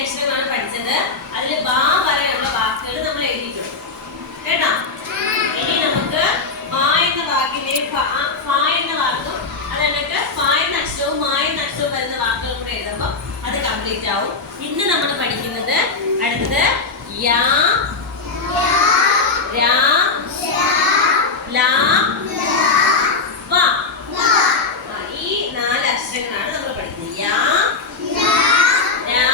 അഞ്ചക്ഷരങ്ങളാണ് പഠിച്ചത്. അതിൽ ബാ വരെയുള്ള വാക്കുകൾ നമ്മൾ എഴുതിയിട്ടുണ്ട് കേട്ടോ. ഇനി നമുക്ക് മാ എന്ന വാക്കിന്റെ ഫ എന്ന വാക്കും അതെന്നിട്ട് ഫ എന്ന അക്ഷരവും മാ എന്ന അക്ഷരവും വരുന്ന വാക്കുകൾ കൂടെ എഴുതുമ്പോൾ അത് കംപ്ലീറ്റ് ആവും. ഇന്ന് നമ്മൾ പഠിക്കുന്നത് അടുത്തത് യാ, രാ, ലാ, വ. ഈ 4 അക്ഷരങ്ങളാണ് നമ്മൾ പഠിക്കുന്നത്. യാ, രാ,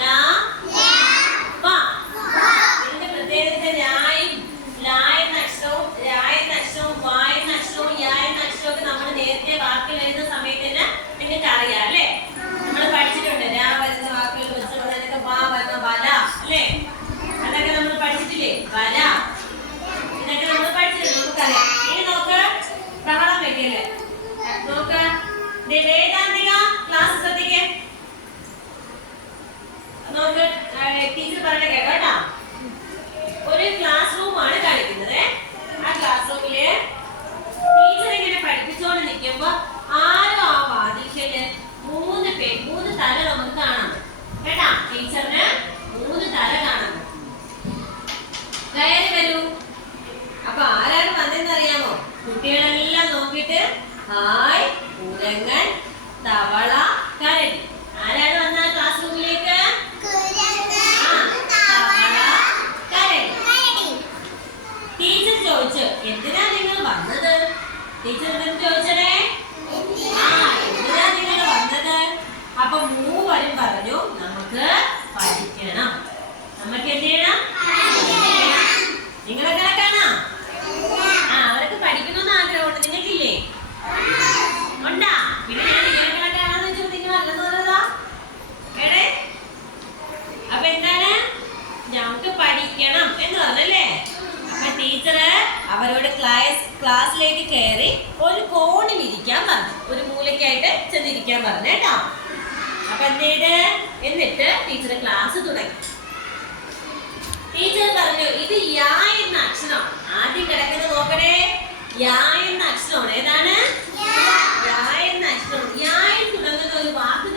ലാ, വ. ഇതിന്റെ പ്രത്യേകത രായും ലാ എന്ന അക്ഷരവും രാ എന്ന അക്ഷരവും വ എന്ന അക്ഷരവും യാ എന്ന അക്ഷരവും ഒക്കെ നമ്മൾ നേരത്തെ വാക്കുകൾ എഴുതുന്ന സമയത്ത് തന്നെ നിങ്ങൾക്ക് അറിയാം അല്ലേ? നമ്മൾ പഠിച്ചിട്ടുണ്ട്. രാ വരുന്ന വാക്കുകൾ വെച്ച് അതിനൊക്കെ വ വരുന്ന വല അല്ലേ? അതൊക്കെ നമ്മൾ പഠിച്ചിട്ടില്ലേ? വല ഇതൊക്കെ നമ്മൾ പഠിച്ചിട്ടുണ്ട്, നമുക്കറിയാം. ഇനി നോക്ക്, ബഹളം വെക്കല്ലേ. നോക്ക്, വേദാന്തിക ക്ലാസ് ശ്രദ്ധിക്കേ. നോക്ക്, ടീച്ചർ പറഞ്ഞ കേട്ടോ. ഒരു ക്ലാസ് റൂം ആണ് കാണിക്കുന്നത്. ആ ക്ലാസ് റൂമില് ടീച്ചർ ഇങ്ങനെ പഠിപ്പിച്ചുകൊണ്ട് നിൽക്കുമ്പോ ആരോ ആ വാതിൽക്കല് 3 തല നമുക്ക് കാണാം കേട്ടാ. ടീച്ചറിന് 3 തല കാണാം. കയറി വരൂ. അപ്പൊ ആരാണ് വന്നതെന്ന് അറിയാമോ? കുട്ടികളെല്ലാം നോക്കിയിട്ട് ഹായ്, കുരങ്ങൻ, തവള, കരടി. ആരാണ് വന്ന ക്ലാസ് റൂമിലേക്ക്? തവള, കരടി. ടീച്ചർ ചോദിച്ചു, എന്തിനാ നിങ്ങൾ വന്നത്? ടീച്ചർ എന്തെന്ന് ചോദിച്ചേ? എന്തിനാ നിങ്ങൾ വന്നത്? അപ്പൊ മൂവരും പറഞ്ഞു, നമുക്ക് പഠിക്കണം. നമുക്ക് എന്ത് ചെയ്യണം? നിങ്ങളെ കണക്കാണോ? അവർക്ക് പഠിക്കണമെന്ന് ആഗ്രഹമുണ്ട്. നിങ്ങൾക്കില്ലേ? ഉണ്ടാ? പിന്നെ ഞാൻ നിങ്ങളെ കണക്കാണെന്ന് വെച്ചാൽ നിങ്ങൾ അല്ലെന്ന് പറഞ്ഞതാ എടേ. അപ്പൊ എന്താണ്? ഞങ്ങൾക്ക് പഠിക്കണം എന്ന് പറഞ്ഞല്ലേ? അപ്പൊ ടീച്ചറ് അവരോട് ക്ലാസ്സിലേക്ക് കയറി ഒരു കോണിൽ ഇരിക്കാൻ പറഞ്ഞു. ഒരു മൂലയ്ക്കായിട്ട് ചെന്നിരിക്കാൻ പറഞ്ഞു കേട്ടോ. അപ്പൊ എന്ത് ചെയ്ത്? എന്നിട്ട് ടീച്ചർ ക്ലാസ് തുടങ്ങി. ടീച്ചർ പറഞ്ഞു, ഇത് യാ എന്ന അക്ഷരം. ആദ്യം കിടക്കുന്നത് നോക്കണേ, യാ എന്ന അക്ഷരമാണ്. ഏതാണ്? യാ എന്ന അക്ഷരം. യായിൽ തുടങ്ങുന്ന ഒരു വാക്ക്